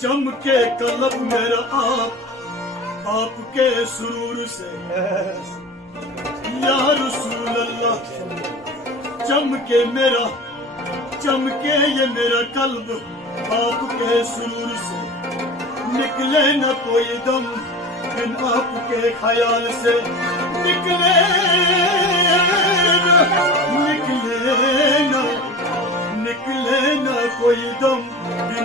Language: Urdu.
چمکے قلب میرا آپ کے سرور سے یا رسول اللہ چمکے یہ میرا قلب آپ کے سرور سے نکلے نہ کوئی دم بن آپ کے خیال سے نکلے نہ کوئی دم بن